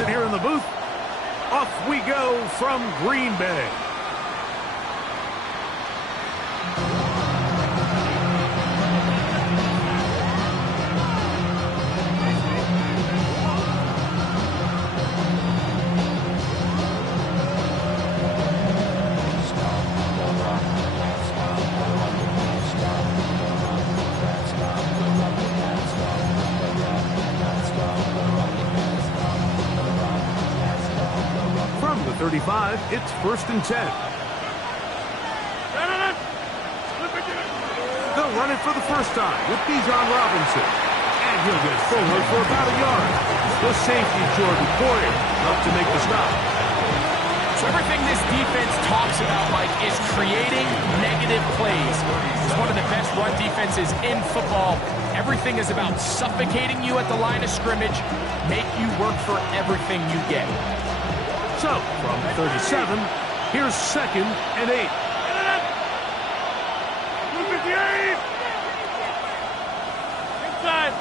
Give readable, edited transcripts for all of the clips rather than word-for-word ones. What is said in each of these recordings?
it here in the booth. Off we go from Green Bay. From the 35, it's 1st and 10. They'll run it for the first time with Bijan Robinson. And he'll get forward for about a yard. The safety, Jordan Poyer, up to make the stop. So everything this defense talks about, Mike, is creating negative plays. It's one of the best run defenses in football. Everything is about suffocating you at the line of scrimmage, make you work for everything you get. So, from 37, here's 2nd and 8. Inside.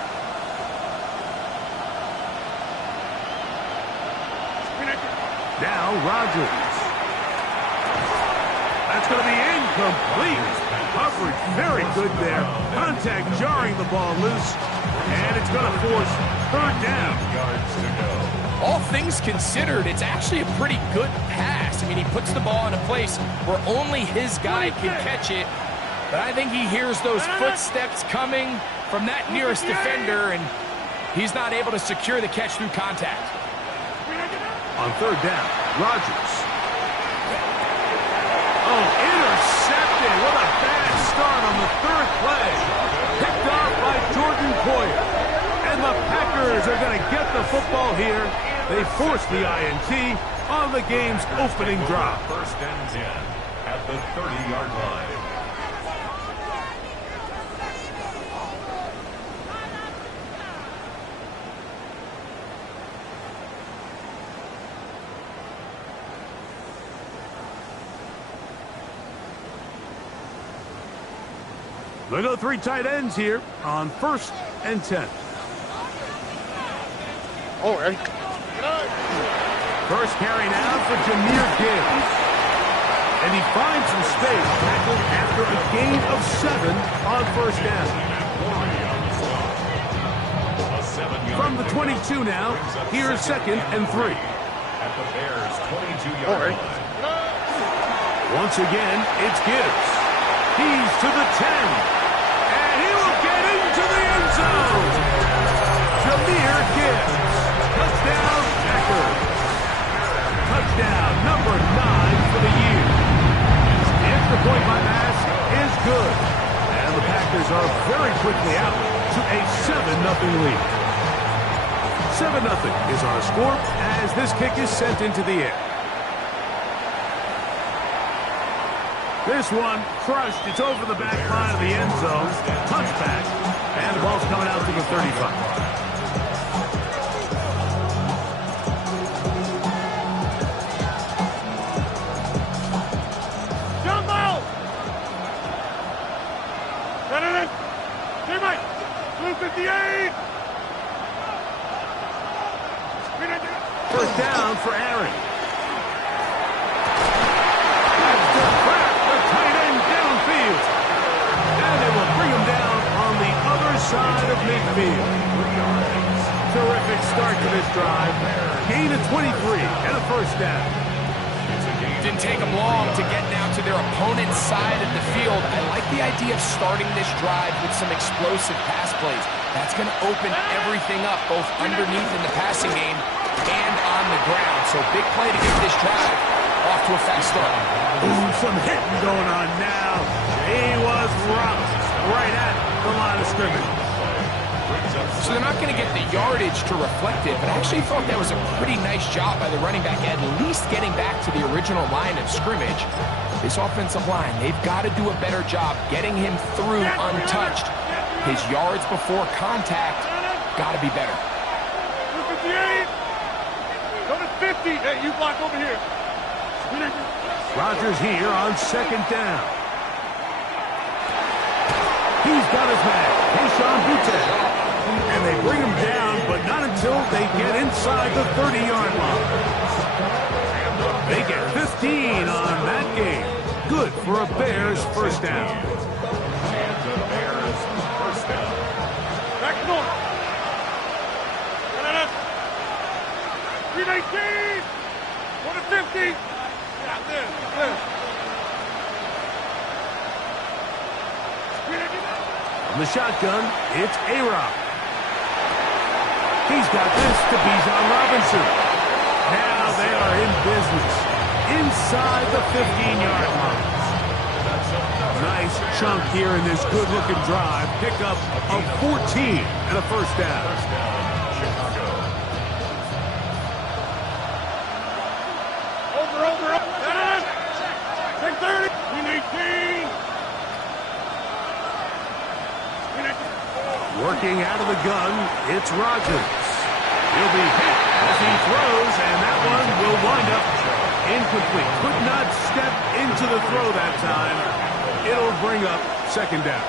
Now Rodgers. That's going to be incomplete. Coverage very good there. Contact jarring the ball loose. And it's going to force 3rd down. Yards to go. All things considered, it's actually a pretty good pass. I mean, he puts the ball in a place where only his guy can catch it. But I think he hears those footsteps coming from that nearest defender, and he's not able to secure the catch through contact. On 3rd down, Rodgers. Oh, intercepted. What a bad start on the 3rd play. Picked off by Jordan Poyer. And the Packers are going to get the football here. They force the INT on the game's opening drive. 1st and 10 at the 30-yard line. They go 3 tight ends here on 1st and 10. Oh, Erik. First carry now for Jahmyr Gibbs. And he finds some space tackled after a gain of 7 on 1st down. From the 22 now, here's 2nd and 3. At the Bears' 22-yard line. Once again, it's Gibbs. He's to the 10. And he will get into the end zone. Jahmyr Gibbs. Touchdown, Packers. Touchdown number 9 for the year. The extra point by pass is good. And the Packers are very quickly out to a 7-0 lead. 7-0 is our score as this kick is sent into the air. This one crushed. It's over the back line of the end zone. Touchback. And the ball's coming out to the 35. First down for Aaron. That's to crack the tight end downfield. And they will bring him down on the other side of midfield. Terrific start to this drive. Gain of 23 and a first down. Didn't take them long to get now to their opponent's side of the field. I like the idea of starting this drive with some explosive pass plays. That's going to open everything up, both underneath in the passing game and on the ground. So big play to get this drive off to a fast start. Ooh, some hitting going on now. He was rocked right at the line of scrimmage. So they're not going to get the yardage to reflect it, but I actually thought that was a pretty nice job by the running back, at least getting back to the original line of scrimmage. This offensive line, they've got to do a better job getting him through untouched. His yards before contact got to be better. 58. Go to 50. Hey, you block over here. Rodgers here on 2nd down. He's got his man, Keyshawn Boutte. And they bring him down but not until they get inside the 30-yard line. They get 15 on that game. Good for a Bears first down. Back north. 319. 150. Yeah, this. From the shotgun, it's A-Rock. He's got this to Bijan Robinson. Now they are in business inside the 15-yard line. Nice chunk here in this good-looking drive. Pickup of 14 and a first down. Over. 10-30. 319. Working out of the gun, it's Rogers. He'll be hit as he throws, and that one will wind up incomplete. Could not step into the throw that time. It'll bring up second down.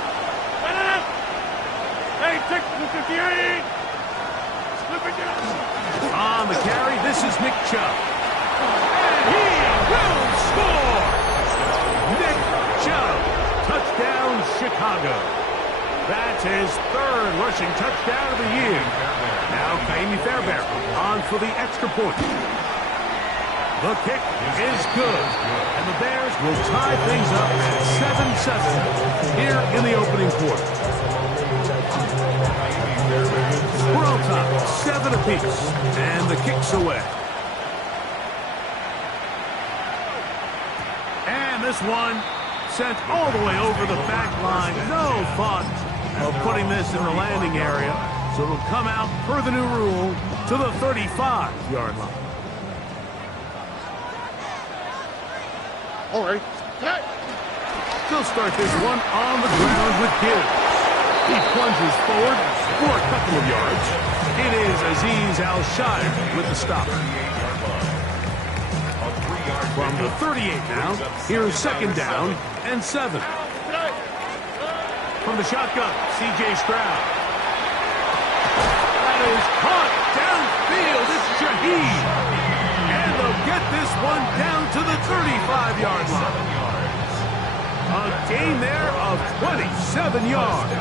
Hey, 658. Slip it down. On the carry, this is Nick Chubb. And he will score! Nick Chubb, touchdown Chicago. That's his third rushing touchdown of the year. Now Kaimi Fairbairn on for the extra point. The kick is good, and the Bears will tie things up at 7-7 here in the opening quarter. We're on top, 7 apiece, and the kick's away. And this one sent all the way over the back line. No thought of putting this in the landing area, so it'll come out per the new rule to the 35-yard line. All right. They'll start this one on the ground with Gibbs. He plunges forward for a couple of yards. It is Azeez Al-Shire with the stop. From the 38 now, here's second down and 7. From the shotgun, C.J. Stroud. That is caught downfield. It's Shaheed. And they'll get this one down to the 35-yard line. A gain there of 27 yards.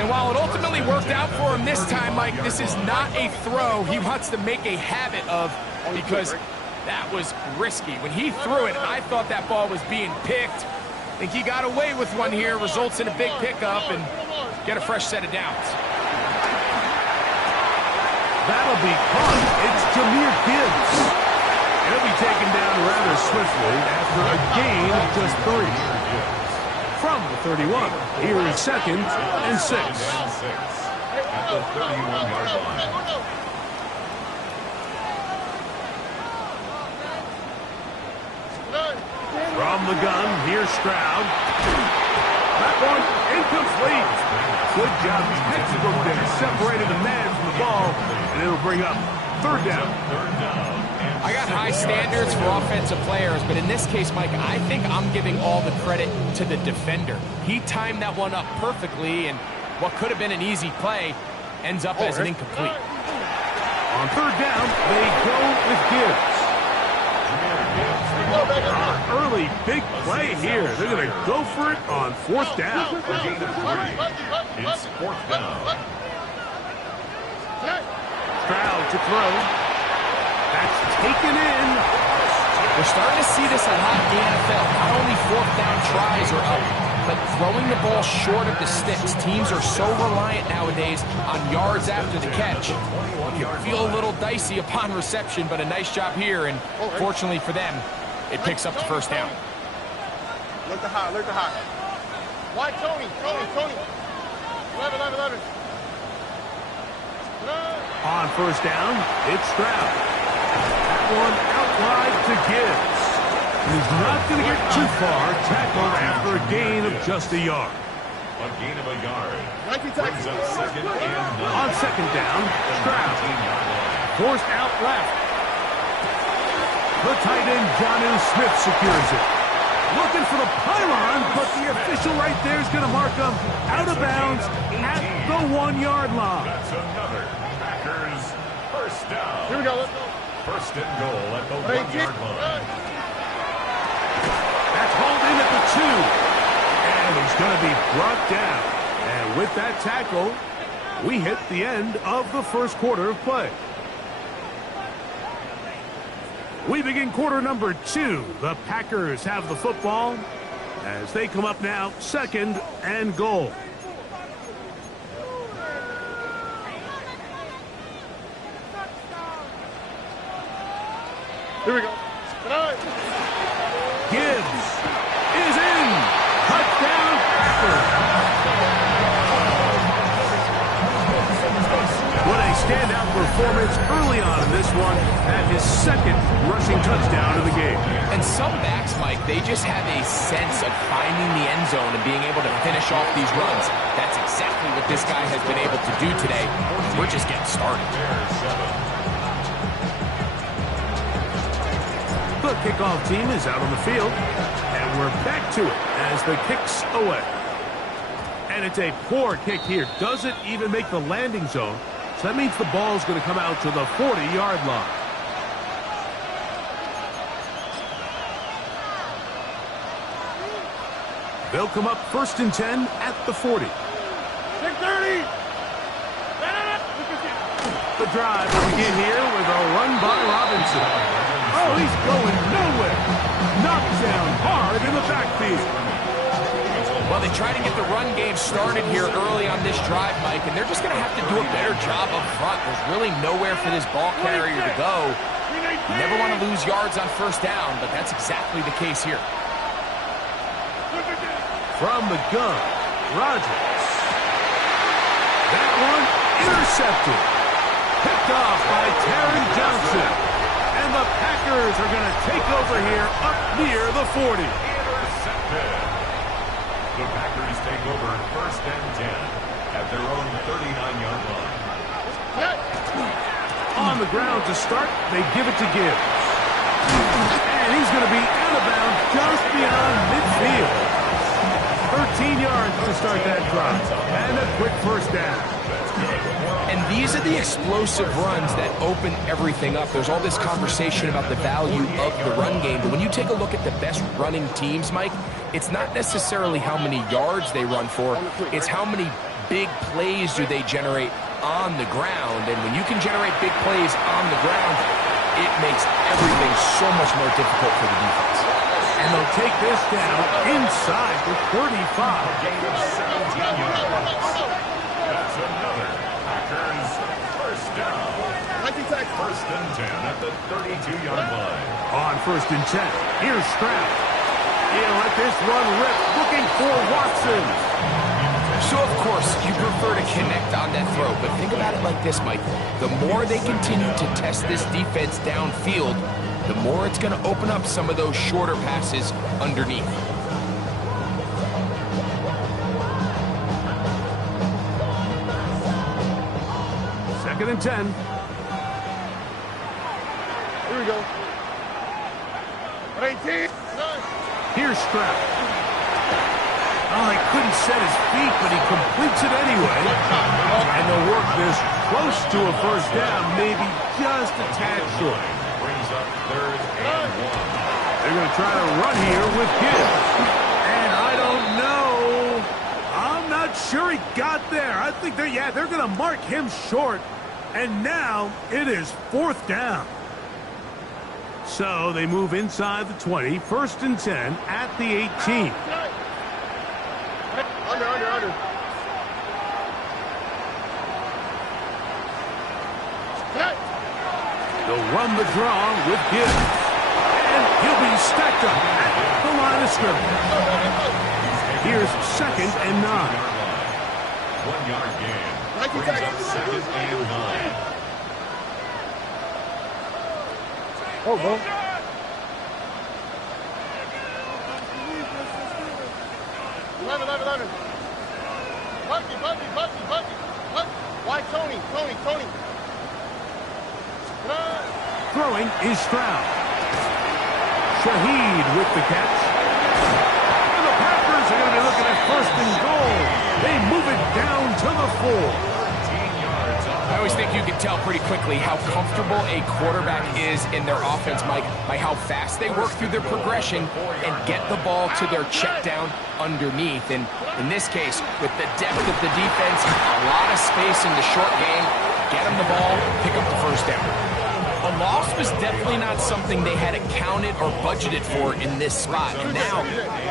And while it ultimately worked out for him this time, Mike, this is not a throw he wants to make a habit of, because that was risky. When he threw it, I thought that ball was being picked. I think he got away with one here, results in a big pickup, and get a fresh set of downs. That'll be caught. It's Jahmyr Gibbs. He'll be taken down rather swiftly after a gain of just 3. From the 31, here is second and 6. At the 31-yard line. From the gun, here's Stroud. That one incomplete. Good job. Pittsburgh there separated the man from the ball, and it'll bring up third down. I got high standards for offensive players, but in this case, Mike, I think I'm giving all the credit to the defender. He timed that one up perfectly, and what could have been an easy play ends up as an incomplete. On third down, they go with Gibbs. Early big play here. They're going to go for it on fourth down. It's fourth down. Stroud to throw. That's taken in. We're starting to see this a lot in the NFL. Not only fourth down tries are up, but throwing the ball short of the sticks. Teams are so reliant nowadays on yards after the catch. You feel a little dicey upon reception, but a nice job here, and fortunately for them, it picks up the first down. Look the high. Why Tony? 11. On first down, it's Stroud. That one out wide to Gibbs. He's not going to get too far. Tackled after a gain of just a yard. A gain of a yard. Brings up second and 9. On second down, Stroud. Forced out left. The tight end, Jonnu Smith, secures it. looking for the pylon, but the official right there is going to mark him out of bounds at the 1-yard line. That's another Packers first down. Here we go. Let's go. First and goal at the 1-yard line. That's hauled in at the 2. And he's going to be brought down. And with that tackle, we hit the end of the first quarter of play. We begin quarter number 2. The Packers have the football as they come up now, 2nd and goal. Here we go. Gibbs is in. Touchdown, Packers. What a standout performance early on in this one at his 2nd rushing touchdown of the game. And some backs, Mike, they just have a sense of finding the end zone and being able to finish off these runs. That's exactly what this guy has been able to do today. We're just getting started. The kickoff team is out on the field, and we're back to it as the kick's away. And it's a poor kick here. Doesn't even make the landing zone. So that means the ball's going to come out to the 40-yard line. They'll come up 1st and 10 at the 40. 6:30. The drive will begin here with a run by Robinson. Oh, he's going nowhere. Knocked down hard in the backfield. Well, they try to get the run game started here early on this drive, Mike, and they're just going to have to do a better job up front. There's really nowhere for this ball carrier to go. You never want to lose yards on 1st down, but that's exactly the case here. From the gun, Rodgers. That one intercepted. Picked off by Taron Johnson. And the Packers are going to take over here up near the 40. Intercepted. The Packers take over 1st and 10 at their own 39-yard line. On the ground to start, they give it to Gibbs. And he's going to be out of bounds just beyond midfield. 13 yards to start that drive. And a quick 1st down. And these are the explosive runs that open everything up. There's all this conversation about the value of the run game, but when you take a look at the best running teams, Mike, it's not necessarily how many yards they run for, it's how many big plays do they generate on the ground. And when you can generate big plays on the ground, it makes everything so much more difficult for the defense. And they'll take this down inside the 35. That's another Packers first down. 1st and 10 at the 32-yard line. On 1st and 10, here's Stroud. He'll let this run rip, looking for Watson. So, of course, you prefer to connect on that throw, but think about it like this, Mike. The more they continue to test this defense downfield, the more it's going to open up some of those shorter passes underneath. Second and 10. Here we go. 18. Here's Stroud. Oh, he couldn't set his feet, but he completes it anyway. And they'll work this close to a 1st down, maybe just a tad short. Brings up 3rd and 1. They're going to try to run here with Gibbs. And I don't know. I'm not sure he got there. I think they're going to mark him short. And now it is 4th down. So they move inside the 20, 1st and 10 at the 18. Under. They'll run the draw with Gibbs. And he'll be stacked up at the line of scrimmage. Here's 2nd and 9. 1-yard gain. Brings up 2nd and 9. Oh, bro. 11. Bucky. Why, Tony? Throwing is Stroud. Shaheed with the catch. first and goal. They move it down to the 4. I always think you can tell pretty quickly how comfortable a quarterback is in their offense, Mike, by how fast they work through their progression and get the ball to their check down underneath. And in this case, with the depth of the defense, a lot of space in the short game, get them the ball, pick up the first down. A loss was definitely not something they had accounted or budgeted for in this spot. And now,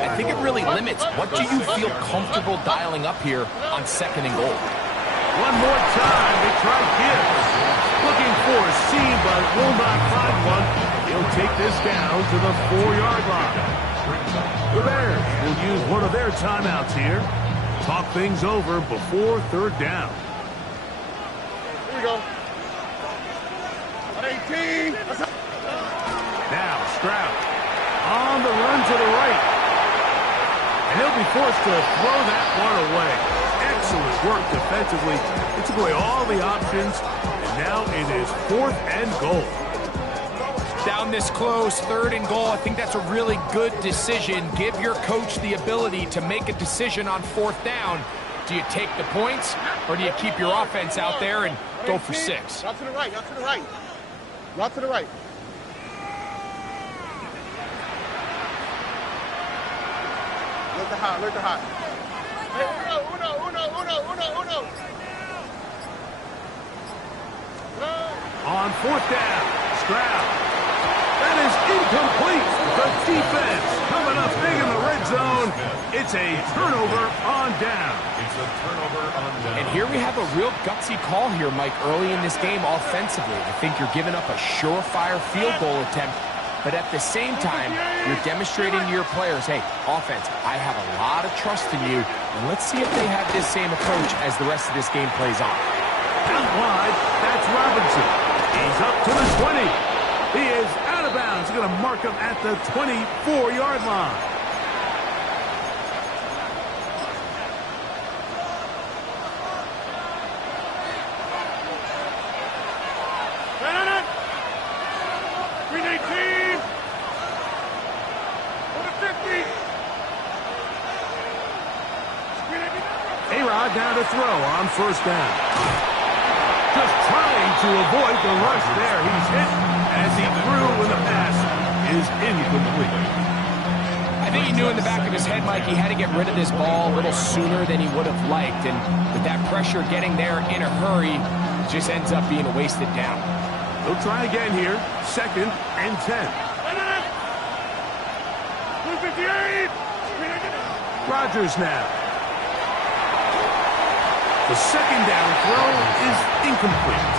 I think it really limits what do you feel comfortable dialing up here on second and goal. One more time, they try Gibbs. Looking for a seam, but will not find one. He'll take this down to the 4-yard line. The Bears will use one of their timeouts here. Talk things over before third down. Here we go. 18. Now Stroud on the run to the right. And he'll be forced to throw that one away. Excellent work defensively. It took away all the options, and now it is 4th and goal. Down this close, 3rd and goal. I think that's a really good decision. Give your coach the ability to make a decision on 4th down. Do you take the points, or do you keep your offense out there and go for 6? Out to the right, out to the right. Out to the right. Look the hot, look the hot. Hey, uno. On 4th down, Stroud. That is incomplete. The defense coming up big in the red zone. It's a turnover on down. It's a turnover on down. And here we have a real gutsy call here, Mike, early in this game offensively. I think you're giving up a surefire field goal attempt, but at the same time, you're demonstrating to your players, hey, offense, I have a lot of trust in you, and let's see if they have this same approach as the rest of this game plays on. Out wide, that's Robinson. He's up to the 20. He is out of bounds. Going to mark him at the 24-yard line. Green 18. Over 50. A-Rod down to throw on 1st down. Just trying to avoid the rush there. He's hit as he threw when the pass is incomplete. I think he knew in the back of his head, Mike, he had to get rid of this ball a little sooner than he would have liked. And with that pressure getting there in a hurry, it just ends up being a wasted down. He'll try again here. 2nd and 10. 58. Rodgers now. The 2nd down throw is incomplete.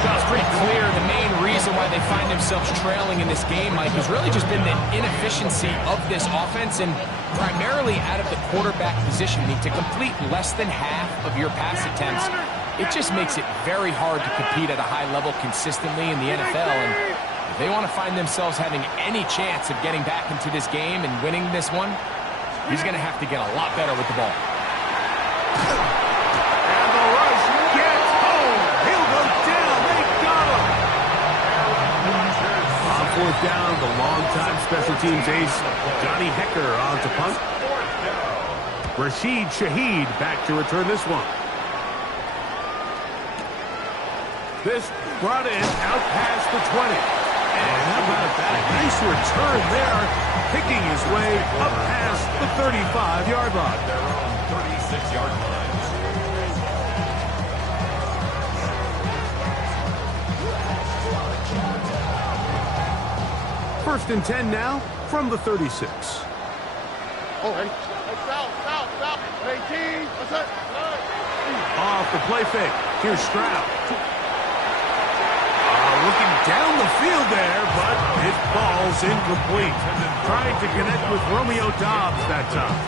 Well, it's pretty clear the main reason why they find themselves trailing in this game, Mike, has really just been the inefficiency of this offense and primarily out of the quarterback position. To complete less than half of your pass attempts, it just makes it very hard to compete at a high level consistently in the NFL. And if they want to find themselves having any chance of getting back into this game and winning this one, he's going to have to get a lot better with the ball. Fourth down, the longtime special teams ace, Johnny Hecker on to punt. Rashid Shaheed back to return this one. This brought in out past the 20. And how about that? Nice return there, picking his way up past the 35-yard line. They're on 36-yard line. 1st and 10 now from the 36. Oh, hey. Stop. 18. What's that? Off the play fake. Here's Stroud. Looking down the field there, but it falls incomplete. Trying to connect with Romeo Doubs that time.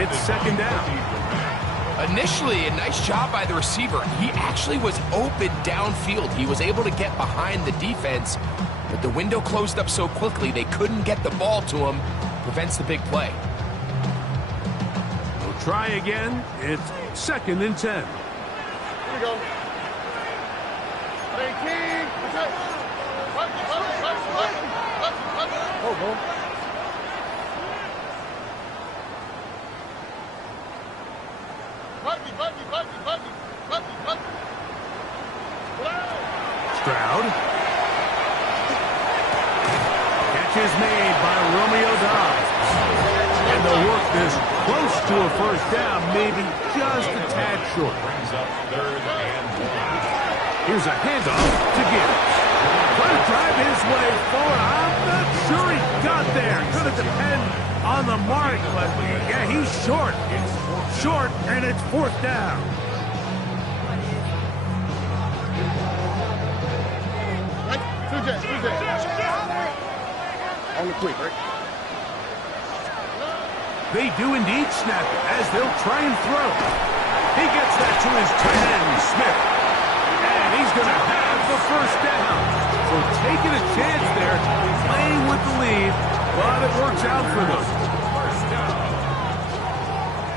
It's 2nd down. Initially, a nice job by the receiver. He actually was open downfield. He was able to get behind the defense, but the window closed up so quickly they couldn't get the ball to him. Prevents the big play. We'll try again. It's 2nd and 10. Here we go. 18. What's that? Oh, crowd. Catch is made by Romeo Dobbs. And they'll work this close to a first down, maybe just a tad short. Brings up 3rd and 1. Here's a handoff to Gibbs. Trying to drive his way forward. I'm not sure he got there. Going to depend on the mark, but yeah, he's short. Short, and it's 4th down. Right? 2 On the quick, right? They do indeed snap it as they'll try and throw. He gets that to his tight end, Smith. And he's going to have the first down. So taking a chance there, playing with the lead, but it works out for them. First down.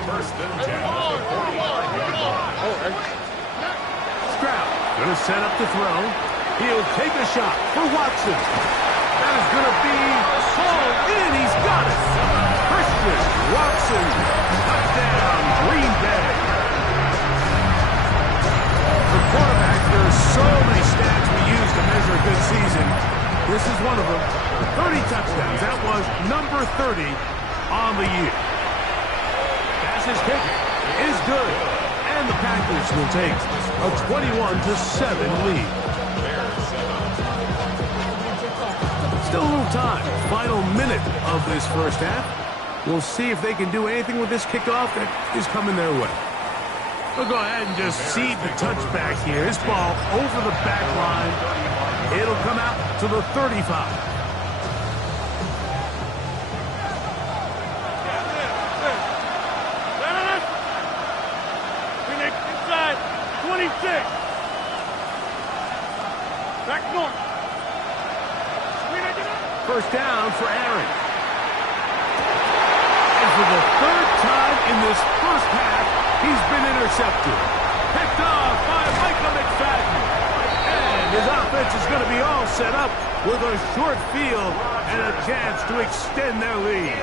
1st and 10 at the 49-yard line. Stroud going to set up to throw. He'll take a shot for Watson. That is going to be hauled in. He's got it. Christian Watson, touchdown, Green Bay. For quarterbacks, there are so many stats we use to measure a good season. This is one of them. 30 touchdowns. That was number 30 on the year. Pass's kick is good. And the Packers will take a 21-7 lead. Still a little time. Final minute of this first half. We'll see if they can do anything with this kickoff that is coming their way. We'll go ahead and just seed the touchback here. This ball over the back line. It'll come out to the 35. Inside, 26. Back north. First down for Aaron. And for the 3rd time in this first half, he's been intercepted. Picked off by Micah McFadden. And his offense is going to be all set up with a short field and a chance to extend their lead.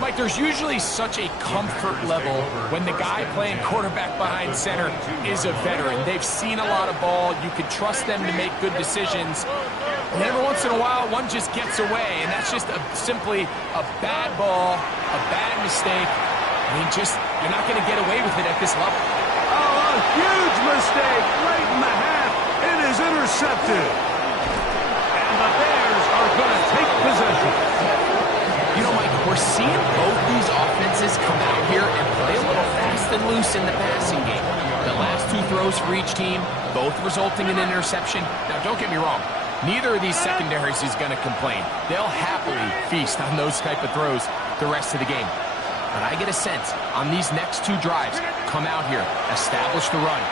Mike, there's usually such a comfort level when the guy playing quarterback behind center is a veteran. They've seen a lot of ball. You can trust them to make good decisions. And every once in a while, one just gets away, and that's just simply a bad ball, a bad mistake. I mean, you're not going to get away with it at this level. Oh, a huge mistake right in the half. It is intercepted. And the Bears are going to take possession. You know, Mike, we're seeing both these offenses come out here and play a little fast and loose in the passing game. The last 2 throws for each team, both resulting in an interception. Now, don't get me wrong. Neither of these secondaries is going to complain. They'll happily feast on those type of throws the rest of the game. But I get a sense on these next 2 drives, come out here, establish the run,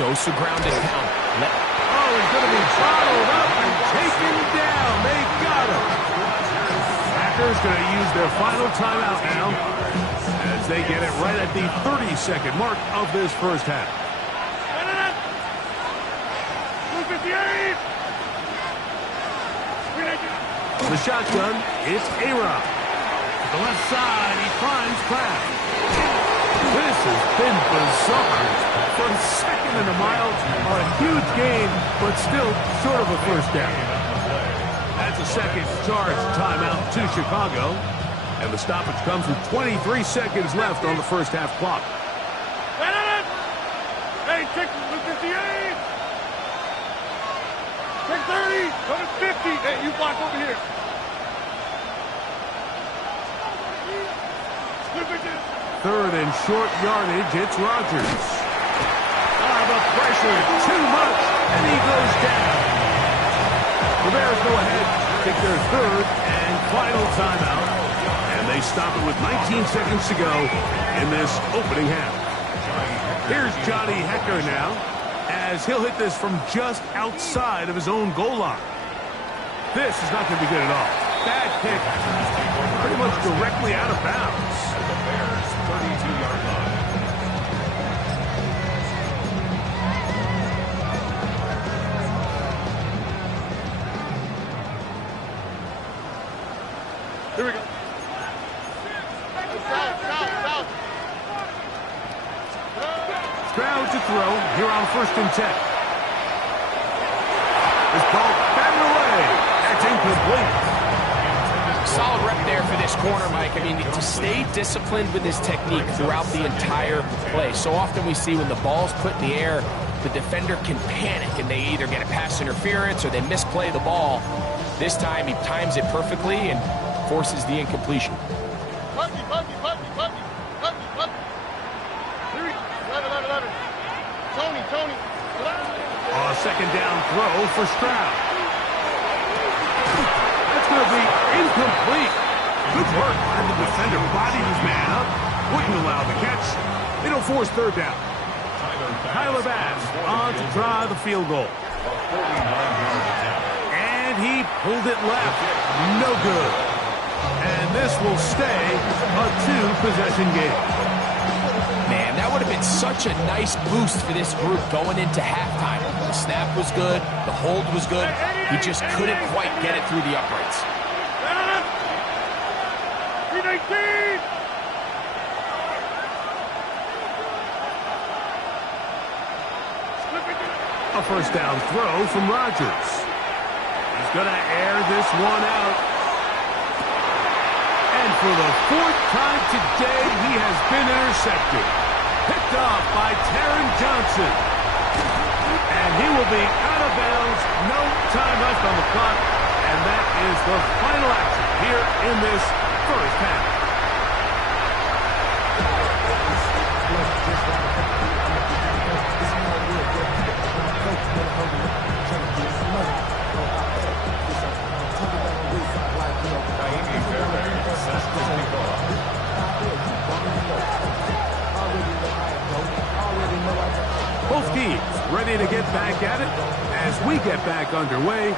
dose of ground and pound. He's going to be bottled up and taken down. They got him. Packers going to use their final timeout now as they get it right at the 30-second mark of this first half. 258. The shotgun, it's A-Rod. To the left side, he finds Kraft. This has been bizarre. From 2nd and a mile, a huge gain, but still short of a first down. That's a second charge timeout to Chicago. And the stoppage comes with 23 seconds left on the first half clock. Hey, check 258. Check 30. Go to 50. Hey, you block over here. Third and short yardage, it's Rodgers. The pressure, too much, and he goes down. The Bears go ahead, take their 3rd and final timeout, and they stop it with 19 seconds to go in this opening half. Here's Johnny Hekker now, as he'll hit this from just outside of his own goal line. This is not going to be good at all. Bad kick, pretty much directly out of bounds. At the Bears' 32-yard line. Here we go. Stroud to throw here on 1st and 10. Ball batted away. That's incomplete. Solid rep there for this corner, Mike. I mean, to stay disciplined with his technique throughout the entire play. So often we see when the ball's put in the air, the defender can panic and they either get a pass interference or they misplay the ball. This time he times it perfectly and forces the incompletion. Tony. A second down throw for Stroud. That's going to be incomplete. Good work. And the defender bodied his man up. Wouldn't allow the catch. It'll force third down. Tyler Bass on to try the field goal. And he pulled it left. No good. And this will stay a two-possession game. Man, that would have been such a nice boost for this group going into halftime. The snap was good. The hold was good. He just couldn't quite get it through the uprights. 319! A first down throw from Rodgers. He's going to air this one out. And for the fourth time today, he has been intercepted. Picked off by Taron Johnson. And he will be out of bounds. No time left on the clock. And that is the final action here in this first half. Both teams ready to get back at it as we get back underway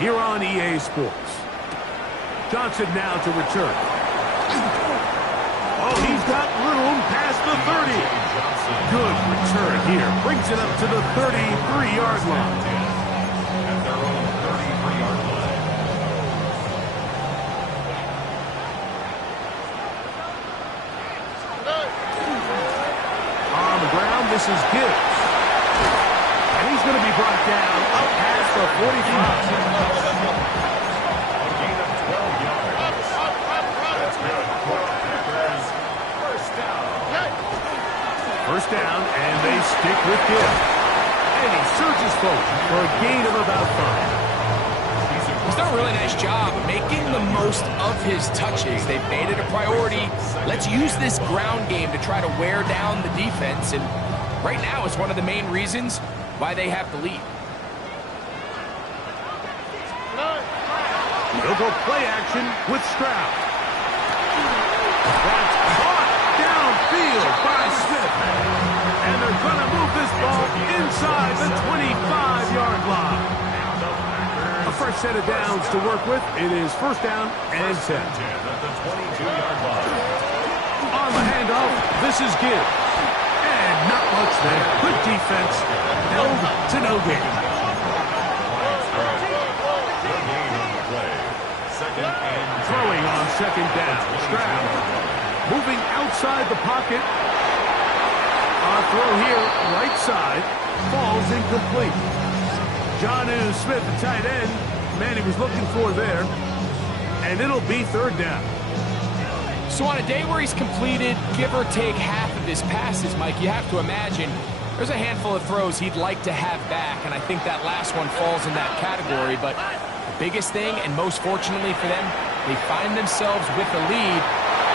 here on EA Sports. Johnson now to return. Oh, he's got room past the 30. Good return here. Brings it up to the 33-yard line. At their own 33-yard line. On the ground, this is Gibbs. And he's going to be brought down up past the 45. A gain of 12 yards. That's good. Packers, first down. First down, and they stick with Gibbs. And he surges forward for a gain of about 5. He's done a really nice job making the most of his touches. They've made it a priority. Let's use this ground game to try to wear down the defense. And right now, it's one of the main reasons why they have the lead. He'll go play action with Stroud. That's caught downfield by Smith. And they're going to move this ball inside the 25-yard line. A fresh set of downs to work with. It is first down and 10. At the 22-yard line. On the handoff, this is Gibbs. And not much there. Good defense. Held to no gain. Throwing on second down. Stroud moving outside the pocket. A throw here, right side. Falls incomplete. Jonnu Smith, the tight end. Man, he was looking for there. And it'll be third down. So on a day where he's completed, give or take half of his passes, Mike, you have to imagine there's a handful of throws he'd like to have back, and I think that last one falls in that category. But the biggest thing, and most fortunately for them, they find themselves with the lead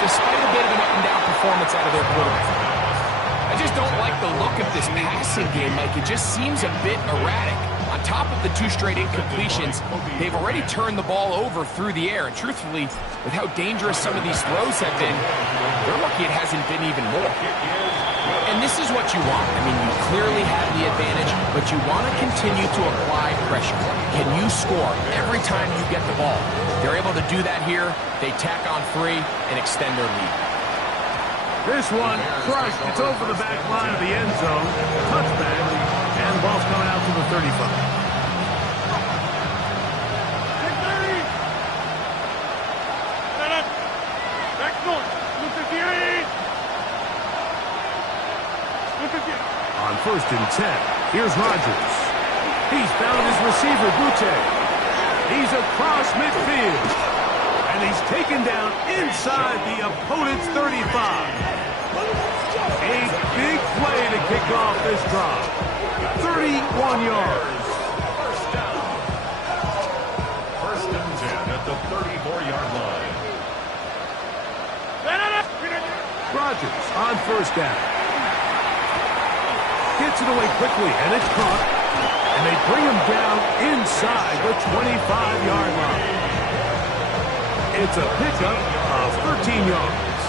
despite a bit of an up-and-down performance out of their quarterback. I just don't like the look of this passing game, Mike. It just seems a bit erratic. On top of the 2 straight incompletions, they've already turned the ball over through the air. And truthfully, with how dangerous some of these throws have been, they're lucky it hasn't been even more. And this is what you want. I mean, you clearly have the advantage, but you want to continue to apply pressure. Can you score every time you get the ball? They're able to do that here. They tack on 3 and extend their lead. This one crushed. It's over the back line of the end zone. Touchback. And the ball's coming out to the 35. Back north. 258. 258. On first and 10, here's Rodgers. He's found his receiver, Butte. He's across midfield. And he's taken down inside the opponent's 35. A big play to kick off this drive. 31 yards. First down. First and 10 at the 34-yard line. Rodgers on first down. Gets it away quickly, and it's caught. And they bring him down inside the 25-yard line. It's a pickup of 13 yards.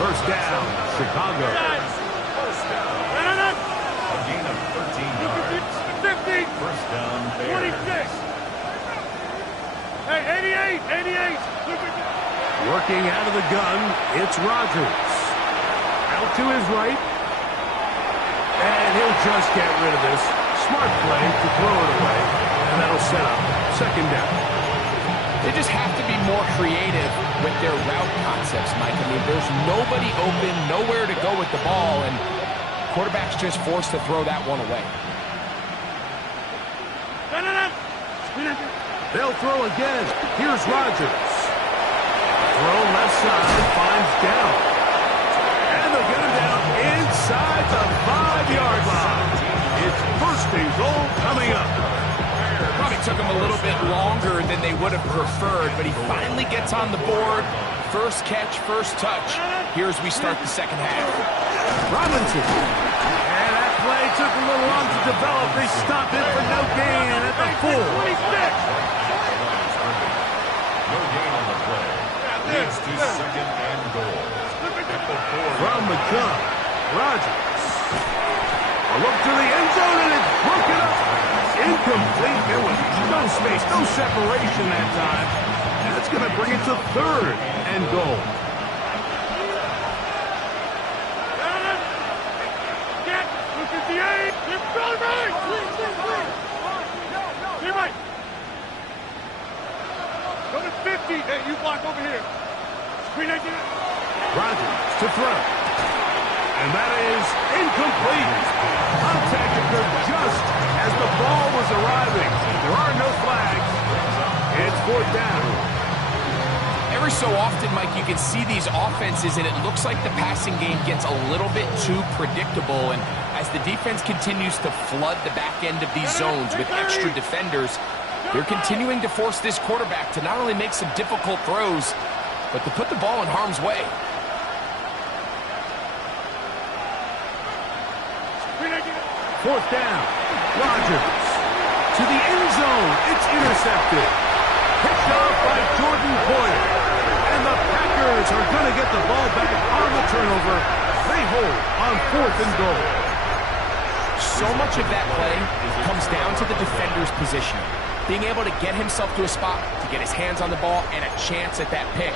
First down, Chicago. First down. A gain of 13 yards. 50. First down, Bears. 26. Hey, 88. Working out of the gun, it's Rodgers. Out to his right. And he'll just get rid of this. Smart play to throw it away. And that'll set up second down. They just have to be more creative with their route concepts, Mike. I mean, there's nobody open, nowhere to go with the ball, and quarterback's just forced to throw that one away. They'll throw again. Here's Rodgers. Throw left side, finds down. And they'll get him down inside the 5-yard line. It's first and goal coming up. Probably took him a little bit longer than they would have preferred, but he finally gets on the board. First catch, first touch. Here as we start the second half. Robinson. And that play took a little long to develop. They stopped it for no gain at the 4. No gain on the play. Leads to second and goal. From the gun, Rodgers. A look to the end zone, and it's broken up. Incomplete. There was no space, no separation that time. And that's going to bring it to third and goal. Go to 50. Hey, you block over here. Screen agent. Rodgers to throw. And that is incomplete. Contact occurred just as the ball was arriving. There are no flags. It's fourth down. Every so often, Mike, you can see these offenses, and it looks like the passing game gets a little bit too predictable. And as the defense continues to flood the back end of these zones with extra defenders, they're continuing to force this quarterback to not only make some difficult throws, but to put the ball in harm's way. Fourth down. Rodgers to the end zone. It's intercepted. Picked off by Jordan Poyer. And the Packers are going to get the ball back on the turnover. They hold on fourth and goal. So much of that play comes down to the defender's positioning. Being able to get himself to a spot, to get his hands on the ball, and a chance at that pick.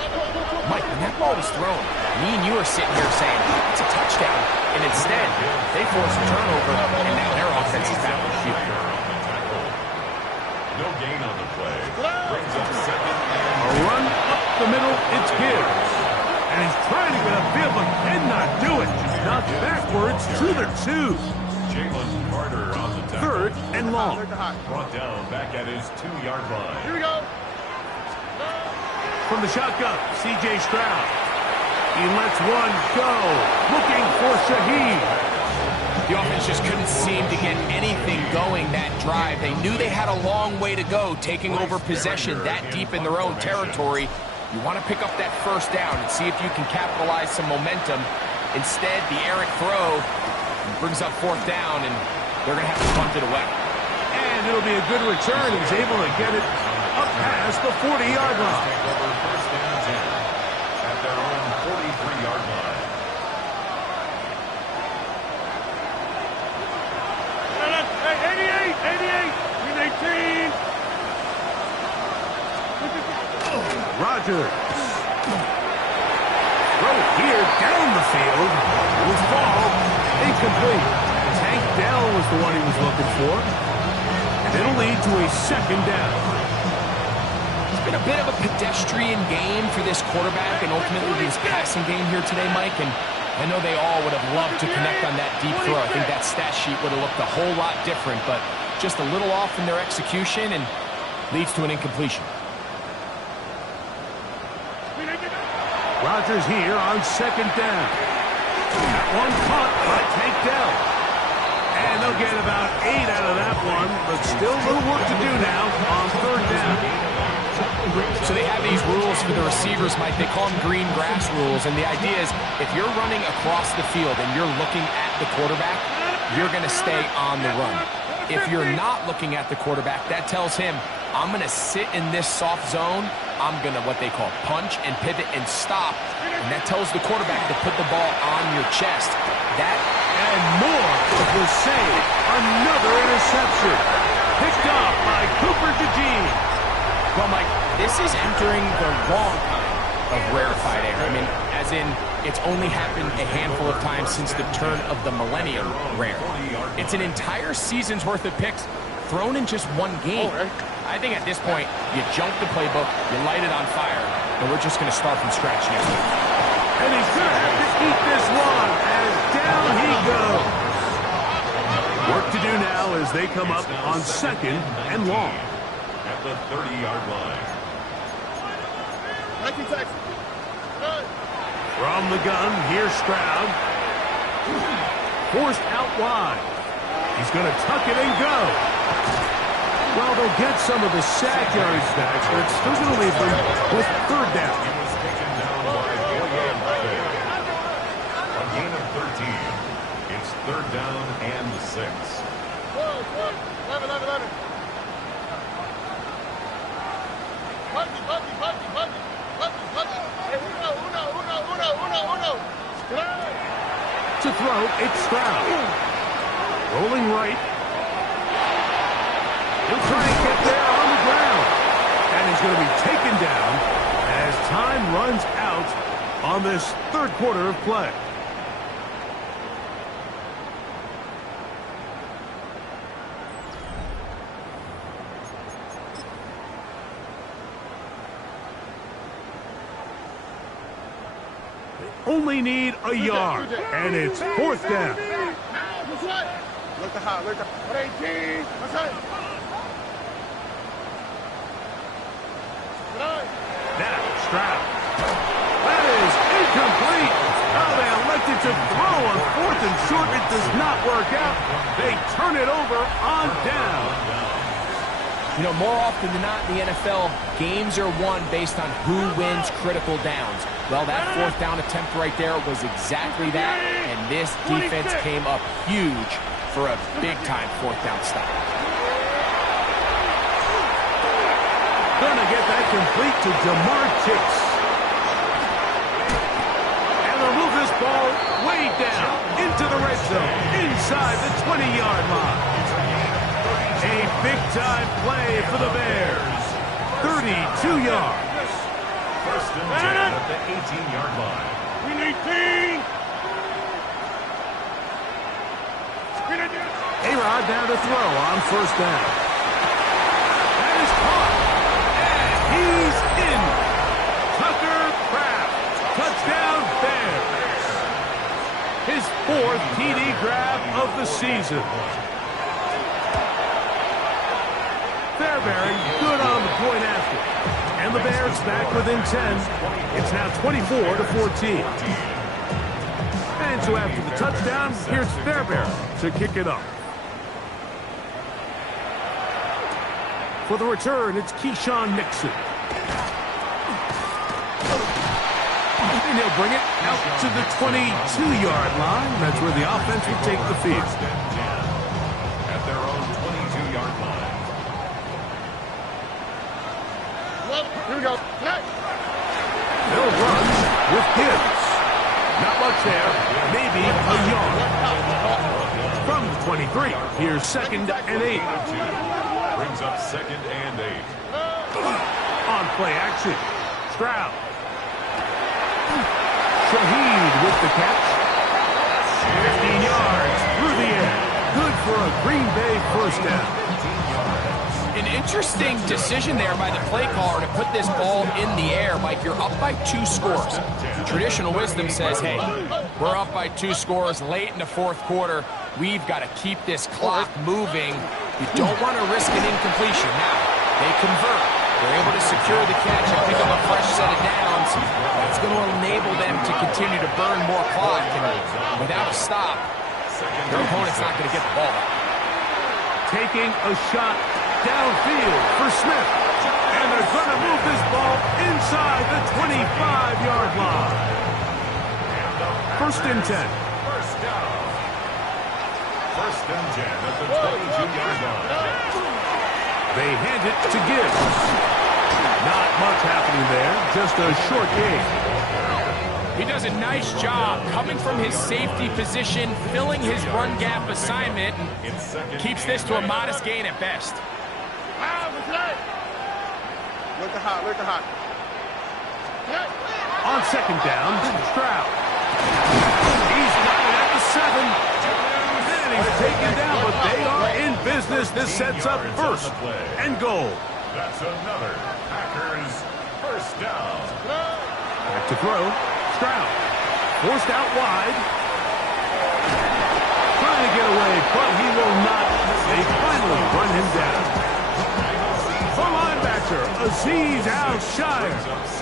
Mike, when that ball was thrown, me and you are sitting here saying, it's a touchdown. And instead, they force a turnover, and now their offense is back on the field. No gain on the play. Brings up second and A run up the middle, it's Gibbs. And he's trying to get upfield, but cannot do it. Knocked backwards to the 2. Jalen Carter on the tackle. Third and long. Brought down back at his 2-yard line. Here we go. From the shotgun, C.J. Stroud. He lets one go. Looking for Shaheed. The offense just couldn't seem to get anything going that drive. They knew they had a long way to go, taking over possession that deep in their own territory. You want to pick up that first down and see if you can capitalize some momentum. Instead, the errant throw brings up fourth down, and they're going to have to punt it away. And it'll be a good return. He's able to get it up past the 40-yard line. Take over first and 10 at their own 43-yard line. Hey, 88. 18. Rodgers. Throw here down the field. It was ball. Incomplete. Tank Dell was the one he was looking for. And it'll lead to a second down. It's been a bit of a pedestrian game for this quarterback and ultimately his passing game here today, Mike. And I know they all would have loved to connect on that deep throw. I think that stat sheet would have looked a whole lot different, but just a little off in their execution and leads to an incompletion. Rodgers here on second down. That one caught by Tank Dell. And they'll get about 8 out of that one, but still a little work to do now on third down. So they have these rules for the receivers, Mike. They call them green grass rules, and the idea is if you're running across the field and you're looking at the quarterback, you're going to stay on the run. If you're not looking at the quarterback, that tells him, I'm going to sit in this soft zone. I'm going to what they call punch and pivot and stop. And that tells the quarterback to put the ball on your chest. That and more was saved. Another interception. Picked up by Cooper DeJean. Well, Mike, this is entering the wrong kind of rarefied air. I mean, as in, it's only happened a handful of times since the turn of the millennium rare. It's an entire season's worth of picks thrown in just one game. I think at this point, you jump the playbook, you light it on fire, and we're just going to start from scratch next week. And he's going to have to eat this one as down he goes. Work to do now as they come up on second and long. At the 30-yard line. From the gun, here's Stroud. Forced out wide. He's going to tuck it and go. Well, they'll get some of the sack yards back, but it's still going to leave them with third down. He was taken down by William Bay. A gain of 13. It's third down and 6. To throw, it's Stroud. Rolling right. He'll try and get there on the ground. And he's going to be taken down as time runs out on this third quarter of play. They only need a yard, and it's fourth down. Now, Stroud. That is incomplete. Oh, they elected to throw on fourth and short. It does not work out. They turn it over on down. You know, more often than not in the NFL, games are won based on who wins critical downs. Well, that fourth down attempt right there was exactly that, and this defense came up huge for a big-time fourth down stop. Gonna get that complete to Jamar Chase. And they'll move this ball way down into the red zone, inside the 20-yard line. A big-time play for the Bears. 32 yards. First and 10 at the 18-yard line. We need Thin. A-Rod down to throw on first down. That is caught. And he's in. Tucker Kraft. Touchdown Bears. His fourth TD grab of the season. Fairbairn good on the point after. And the Bears back within 10. It's now 24-14. And so after the touchdown, here's Fairbairn to kick it up. For the return, it's Keyshawn Nixon. And he'll bring it out to the 22-yard line. That's where the offense will take the field. At their own 22-yard line. Here we go. They'll run with Gibbs. Not much there. Maybe a yard. From the 23, here's second and 8. Brings up second and 8. On play action. Stroud. Shaheed with the catch. 15 yards through the air. Good for a Green Bay first down. An interesting decision there by the play caller to put this ball in the air. Mike, you're up by 2 scores. Traditional wisdom says, hey, we're up by 2 scores late in the fourth quarter. We've got to keep this clock moving. You don't want to risk an incompletion. Now, they convert. They're able to secure the catch and pick up a fresh set of downs. That's going to enable them to continue to burn more clock. And without a stop, their opponent's not going to get the ball. Taking a shot downfield for Smith. And they're going to move this ball inside the 25-yard line. First and 10. First down. First and 10 at the 22-yard line. They hand it to Gibbs. Not much happening there, just a short gain. He does a nice job coming from his safety position, filling his run gap assignment, and keeps this to a modest gain at best. Look hot. On second down, Stroud. He's got it at the 7. And he's taken down, but they are in business. This sets up first and goal. That's another Packers first down. Back to throw. Stroud. Forced out wide. Trying to get away, but he will not. They finally run him down. The linebacker, Azeez Al-Shire,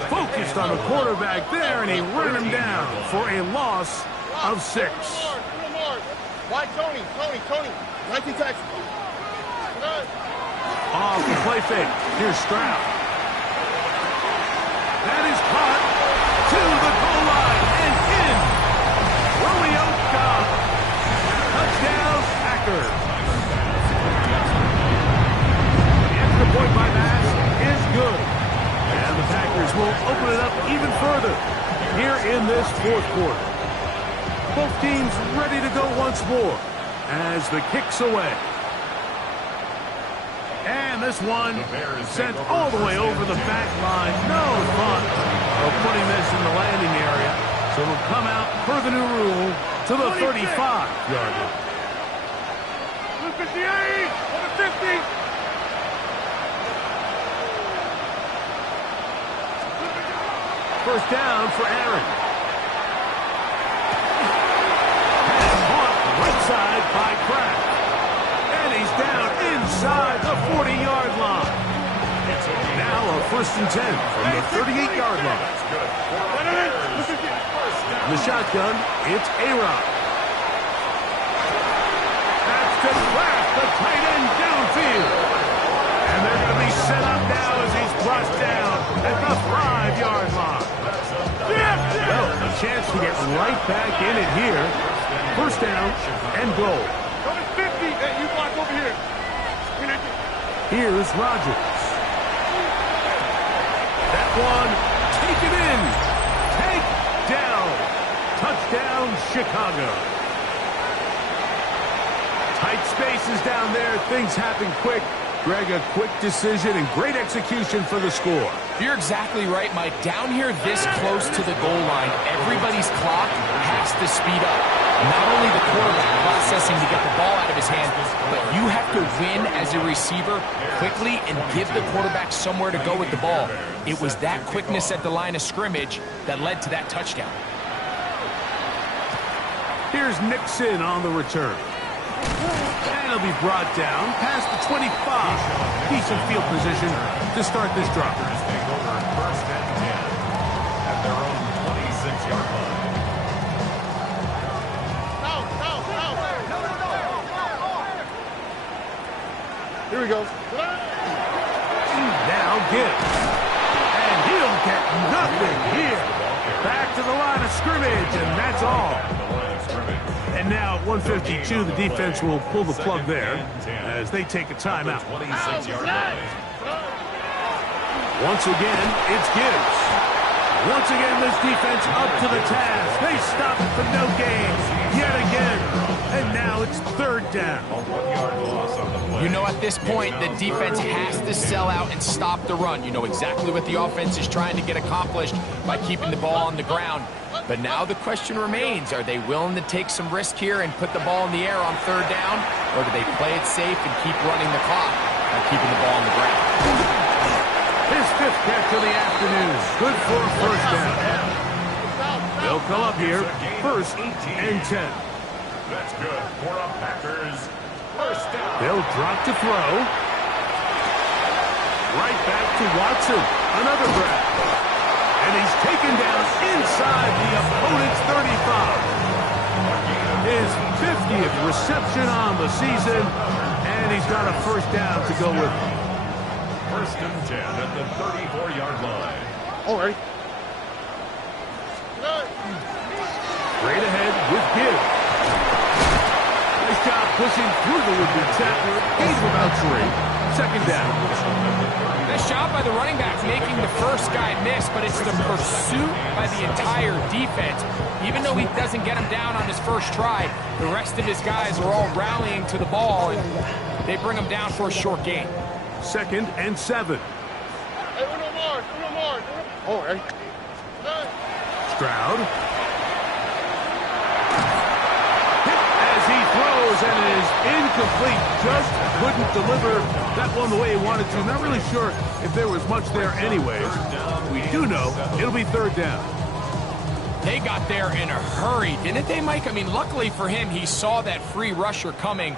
focused on the quarterback there, and he ran him down for a loss of 6. Why Tony? 19 tackles. Off the play fake. Here's Stroud. That is caught to the goal line and in. Romeo Cobb. Touchdown, Packers. The extra point by Bass is good. And the Packers will open it up even further here in this fourth quarter. Both teams ready to go once more as the kick's away. And this one sent all the way over the back line. No thought of putting this in the landing area. So it'll come out per the new rule to the 35-yard line. 58, 150. First down for Aaron. Side by Kraft. And he's down inside the 40-yard line. Now a first and 10 from the 38-yard line. The shotgun, it's A-Rod. That's to Kraft, the tight end downfield. And they're going to be set up now as he's brought down at the 5-yard line. Well, a chance to get right back in it here. First down and goal. Number 50. Hey, you block over here. Here's Rodgers. That one, take it in. Take down. Touchdown, Chicago. Tight spaces down there. Things happen quick. Greg, a quick decision and great execution for the score. You're exactly right, Mike. Down here this close to the goal line, everybody's clock has to speed up. Not only the quarterback processing to get the ball out of his hand, but you have to win as a receiver quickly and give the quarterback somewhere to go with the ball. It was that quickness at the line of scrimmage that led to that touchdown. Here's Nixon on the return. And he'll be brought down past the 25. Decent field position to start this drive. Take over first and 10 at their own 26-yard line. Here we go. Now Gibbs. And he'll get nothing here. Back to the line of scrimmage, and that's all. And now at 152, the defense will pull the plug there as they take a timeout. Once again, it's Gibbs. Once again, this defense up to the task. They stop it for no gain yet again. And now it's third down. You know, at this point, the defense has to sell out and stop the run. You know exactly what the offense is trying to get accomplished by keeping the ball on the ground. But now the question remains, are they willing to take some risk here and put the ball in the air on third down? Or do they play it safe and keep running the clock by keeping the ball on the ground? His fifth catch of the afternoon. Good for a first down. They'll come up here, first and 10. That's good for a Packers First down. They'll drop to throw. Right back to Watson. Another grab. And he's taken down inside the opponent's 35. His 50th reception on the season, and he's got a first down to go with him. First and 10 at the 34-yard line. All right. Straight ahead with Gibbs. Nice job pushing through the would-be tackler. Gains of about 3. Second down. Nice job by the running back making the first guy miss, but it's the pursuit by the entire defense. Even though he doesn't get him down on his first try, the rest of his guys are all rallying to the ball, and they bring him down for a short gain. Second and 7. Hey, uno more. All right. Stroud. As he throws, and it is incomplete. Just couldn't deliver that one the way he wanted to. Not really sure if there was much there anyways. We do know it'll be third down. They got there in a hurry, didn't they, Mike? I mean, luckily for him, he saw that free rusher coming,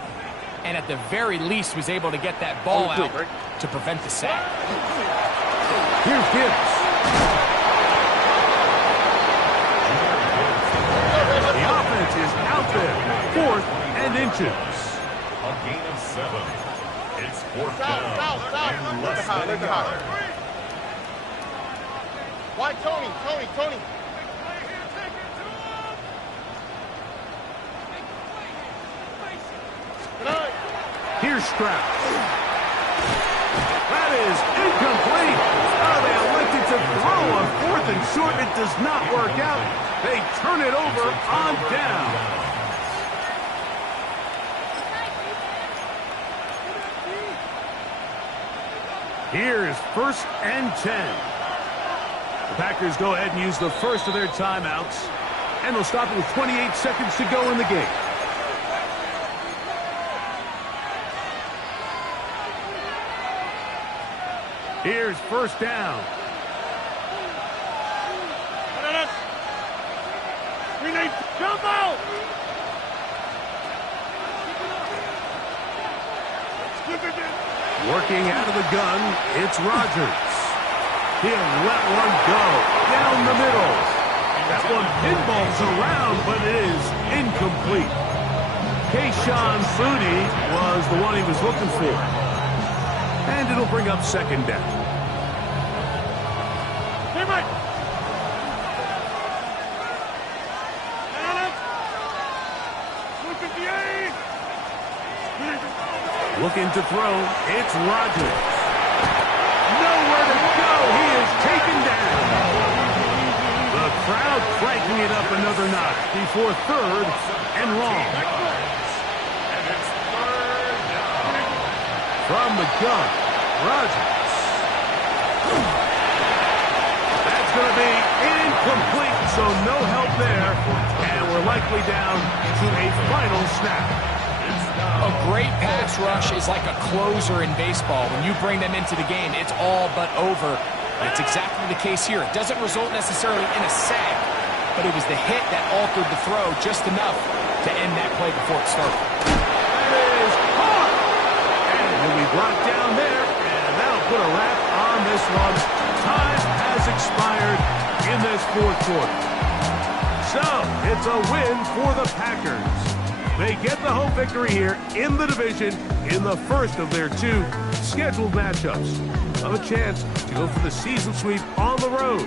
and at the very least was able to get that ball out to prevent the sack. Here's Gibbs. The offense is out there. 4th and inches. A gain of 7. It's 4th down. And less than a yard. Why, Tony? Here's Stroud. That is incomplete. Oh, they elected to throw on 4th and short. It does not work out. They turn it over on down. Here's 1st and 10. The Packers go ahead and use the first of their timeouts, and they'll stop it with 28 seconds to go in the game. Here's 1st down. Jump out! Working out of the gun, it's Rodgers. He'll let one go down the middle. That one pinballs around, but it is incomplete. Kayshawn Fooney was the one he was looking for. And it'll bring up second down. Hey, Mike! Looking to throw, it's Rodgers. Nowhere to go, he is taken down. The crowd cranking it up another notch before 3rd and long. And it's 3rd down. From the gun, Rodgers. That's going to be incomplete, so no help there. And we're likely down to a final snap. A great pass rush is like a closer in baseball. When you bring them into the game, it's all but over. That's exactly the case here. It doesn't result necessarily in a sack, but it was the hit that altered the throw just enough to end that play before it started. That is hard. And he'll be brought down there, and that'll put a wrap on this one. Time has expired in this 4th quarter. So, it's a win for the Packers. They get the home victory here in the division in the first of their 2 scheduled matchups. Of a chance to go for the season sweep on the road.